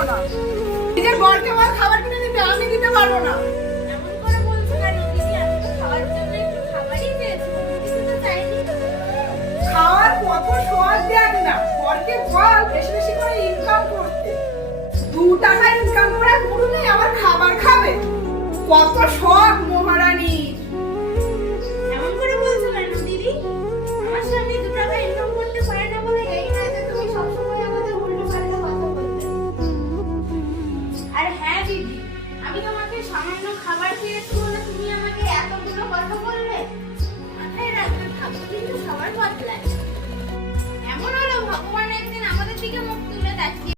পারবো না। নিজের বরকে বল খাবার কিনে দিতে, আমি দিতে পারবো না। এমন করে বলছো কেন দিদি? আমি তো খাওয়ার জন্য একটু খাবারই চেয়েছি, কিছু তো চাইনি। খাওয়ার কত সোয়াদ দেখ না, বরকে বল বেশি বেশি করে ইনকাম করতে। 2 টাকা ইনকাম করে পুরো নেই আবার খাবার খাবে। কত শখ মহারানী।